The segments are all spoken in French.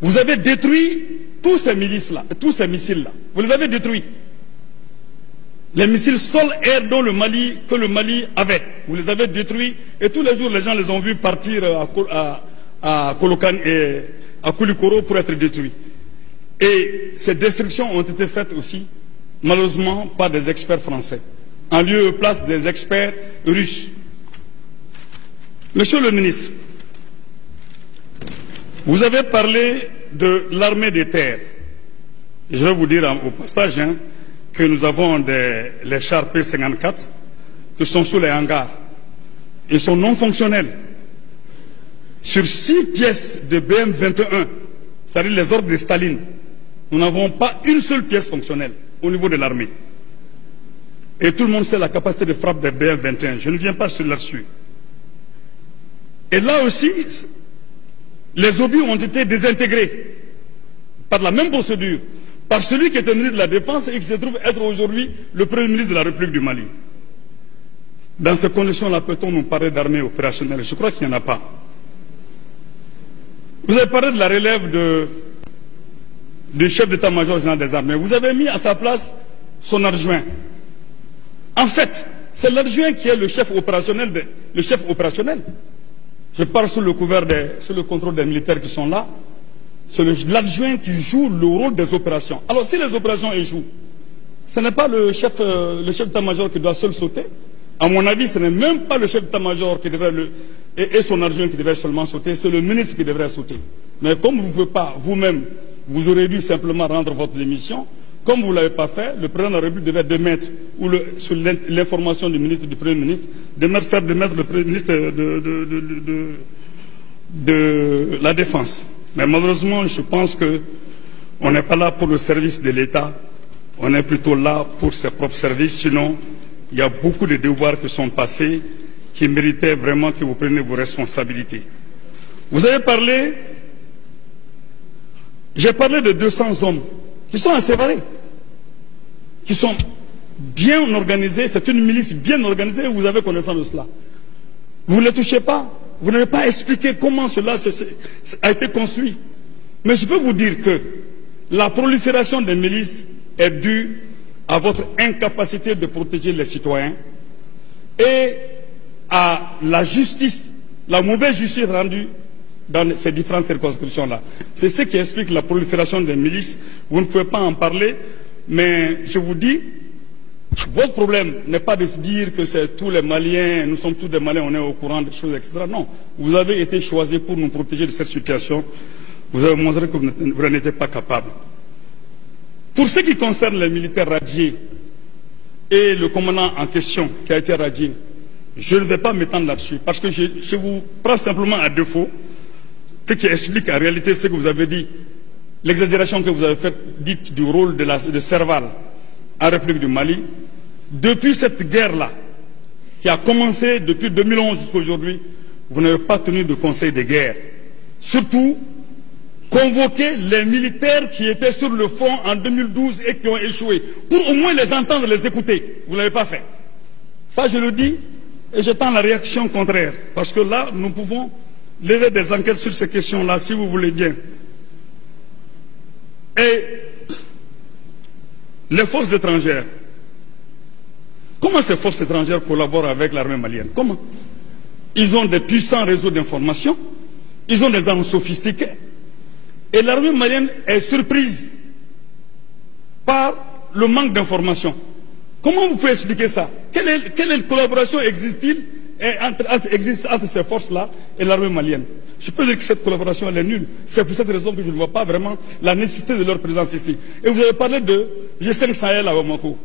Vous avez détruit tous ces milices-là, tous ces missiles-là. Vous les avez détruits. Les missiles sol-air dont que le Mali avait, vous les avez détruits et tous les jours les gens les ont vus partir à Kolokan et à Koulikoro pour être détruits. Et ces destructions ont été faites aussi, malheureusement, par des experts français, en lieu et place des experts russes. Monsieur le ministre, vous avez parlé de l'armée des terres. Je vais vous dire au passage que nous avons les chars P-54 qui sont sous les hangars. Ils sont non fonctionnels. Sur 6 pièces de BM-21, c'est-à-dire les ordres de Staline, nous n'avons pas une seule pièce fonctionnelle au niveau de l'armée. Et tout le monde sait la capacité de frappe des BM-21. Je ne viens pas sur là-dessus. Et là aussi, les obus ont été désintégrés par la même procédure, par celui qui était ministre de la Défense et qui se trouve être aujourd'hui le Premier ministre de la République du Mali. Dans ces conditions-là, peut-on nous parler d'armée opérationnelle? Je crois qu'il n'y en a pas. Vous avez parlé de la relève du chef d'état-major général des armées. Vous avez mis à sa place son adjoint. En fait, c'est l'adjoint qui est le chef opérationnel. Je parle sous le contrôle des militaires qui sont là. C'est l'adjoint qui joue le rôle des opérations. Alors si les opérations échouent, ce n'est pas le chef d'état-major qui doit seul sauter. À mon avis, ce n'est même pas le chef d'état-major qui devrait et son adjoint qui devrait seulement sauter, c'est le ministre qui devrait sauter. Mais comme vous ne pouvez pas, vous-même, vous aurez dû simplement rendre votre démission, comme vous ne l'avez pas fait, le président de la République devait démettre, ou sur l'information du Premier ministre, faire démettre le Premier ministre de la Défense. Mais malheureusement, je pense qu'on n'est pas là pour le service de l'État, on est plutôt là pour ses propres services, sinon il y a beaucoup de devoirs qui sont passés qui méritaient vraiment que vous preniez vos responsabilités. Vous avez parlé, j'ai parlé de 200 hommes qui sont assévarés, qui sont bien organisés, c'est une milice bien organisée, vous avez connaissance de cela. Vous ne les touchez pas, vous n'avez pas expliqué comment cela a été construit. Mais je peux vous dire que la prolifération des milices est due à votre incapacité de protéger les citoyens et à la justice, la mauvaise justice rendue dans ces différentes circonscriptions-là. C'est ce qui explique la prolifération des milices. Vous ne pouvez pas en parler, mais je vous dis, votre problème n'est pas de se dire que c'est tous les Maliens, nous sommes tous des Maliens, on est au courant des choses, etc. Non, vous avez été choisi pour nous protéger de cette situation. Vous avez montré que vous n'en étiez pas capable. Pour ce qui concerne les militaires radiés et le commandant en question qui a été radié, je ne vais pas m'étendre là-dessus parce que je vous prends simplement à défaut ce qui explique en réalité ce que vous avez dit, l'exagération que vous avez faite, dite du rôle de Serval en République du Mali. Depuis cette guerre-là, qui a commencé depuis 2011 jusqu'à aujourd'hui, vous n'avez pas tenu de conseil de guerre. Surtout, convoquer les militaires qui étaient sur le front en 2012 et qui ont échoué, pour au moins les entendre, les écouter. Vous ne l'avez pas fait. Ça, je le dis, et j'attends la réaction contraire. Parce que là, nous pouvons lever des enquêtes sur ces questions-là, si vous voulez bien. Et les forces étrangères. Comment ces forces étrangères collaborent avec l'armée malienne? Comment? Ils ont des puissants réseaux d'information, ils ont des armes sophistiquées, et l'armée malienne est surprise par le manque d'information. Comment vous pouvez expliquer ça? Quelle collaboration existe-t-il entre ces forces-là et l'armée malienne? Je peux dire que cette collaboration elle est nulle. C'est pour cette raison que je ne vois pas vraiment la nécessité de leur présence ici. Et vous avez parlé de G5 Sahel à Bamako.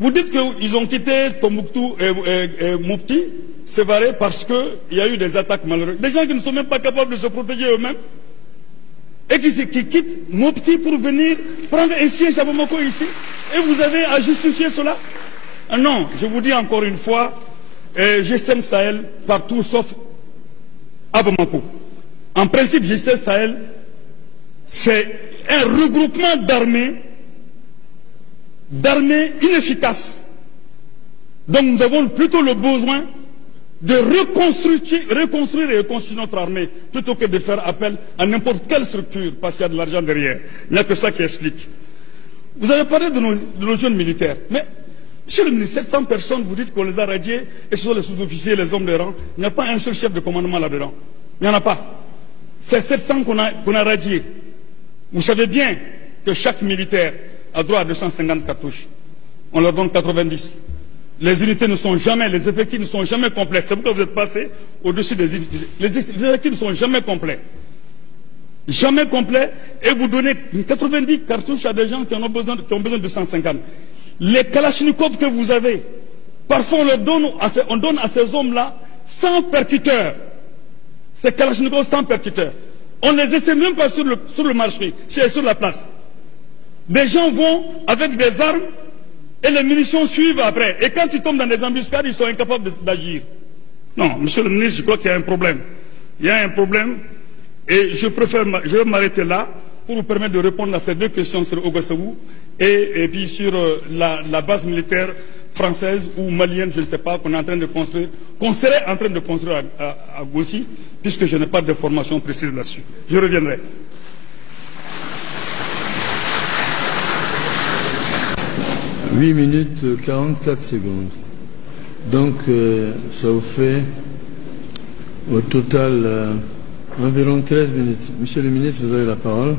Vous dites qu'ils ont quitté Tombouctou et Mopti, c'est vrai, parce qu'il y a eu des attaques malheureuses. Des gens qui ne sont même pas capables de se protéger eux-mêmes et qui quittent Mopti pour venir prendre un siège à Bamako ici. Et vous avez à justifier cela? Non, je vous dis encore une fois, G5 Sahel partout sauf à Bamako. En principe, G5 Sahel, c'est un regroupement d'armées inefficaces. Donc nous avons plutôt le besoin de reconstruire et reconstruire notre armée plutôt que de faire appel à n'importe quelle structure parce qu'il y a de l'argent derrière. Il n'y a que ça qui explique. Vous avez parlé de nos jeunes militaires, mais chez le ministère, 700 personnes, vous dites qu'on les a radiés, et ce sont les sous-officiers, les hommes de rang. Il n'y a pas un seul chef de commandement là-dedans. Il n'y en a pas. C'est 700 qu'on a radiés. Vous savez bien que chaque militaire a droit à 250 cartouches. On leur donne 90. Les unités ne sont jamais, les effectifs ne sont jamais complets. C'est pourquoi vous êtes passé au-dessus des effectifs. Les effectifs ne sont jamais complets. Jamais complets, et vous donnez 90 cartouches à des gens qui ont besoin de 150. Les kalachnikovs que vous avez, parfois on donne à ces hommes-là 100 percuteurs. Ces kalachnikovs 100 percuteurs. On ne les essaie même pas sur le marché, c'est sur la place. Des gens vont avec des armes et les munitions suivent après. Et quand ils tombent dans des embuscades, ils sont incapables d'agir. Non, monsieur le ministre, je crois qu'il y a un problème. Il y a un problème et je vais m'arrêter là pour vous permettre de répondre à ces deux questions sur Ouagassogou et puis sur la base militaire française ou malienne, je ne sais pas, qu'on est en train de construire, qu'on serait en train de construire à Gossi, puisque je n'ai pas de formation précise là-dessus. Je reviendrai. « 8 minutes 44 secondes. Donc, ça vous fait au total environ 13 minutes. Monsieur le ministre, vous avez la parole.